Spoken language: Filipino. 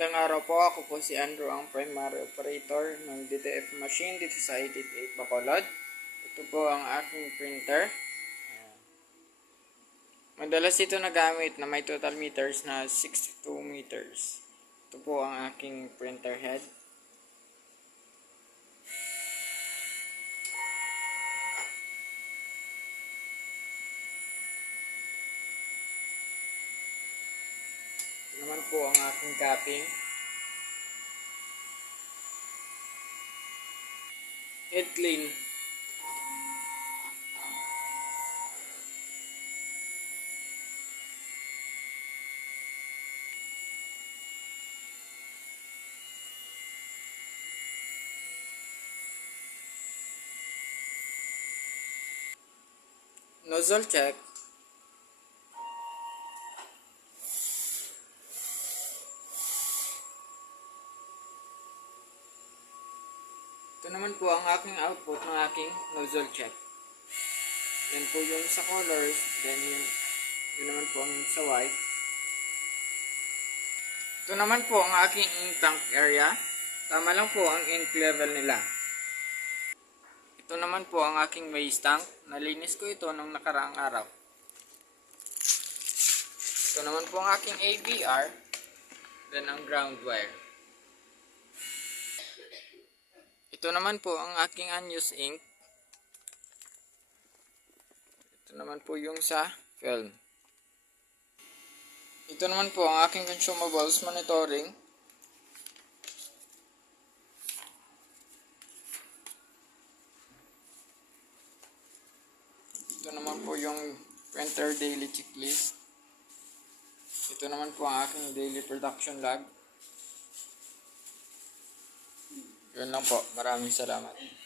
Magandang araw po, ako po si Andrew, ang primary operator ng DTF machine dito sa 888 Bacolod. Ito po ang aking printer. Madalas ito nagamit na may total meters na 62 meters. Ito po ang aking printer head. Ito naman po ang aking capping. Head clean. Nozzle check. Ito naman po ang aking output ng aking nozzle check. Yan po yung sa colors, then yun naman po ang sa white. Ito naman po ang aking ink tank area. Tama lang po ang ink level nila. Ito naman po ang aking waste tank. Nalinis ko ito nung nakaraang araw. Ito naman po ang aking AVR. Then ang ground wire. Ito naman po ang aking unused ink. Ito naman po yung sa film. Ito naman po ang aking consumables monitoring. Ito naman po yung printer daily checklist. Ito naman po ang aking daily production log. Yun lang po. Maraming salamat.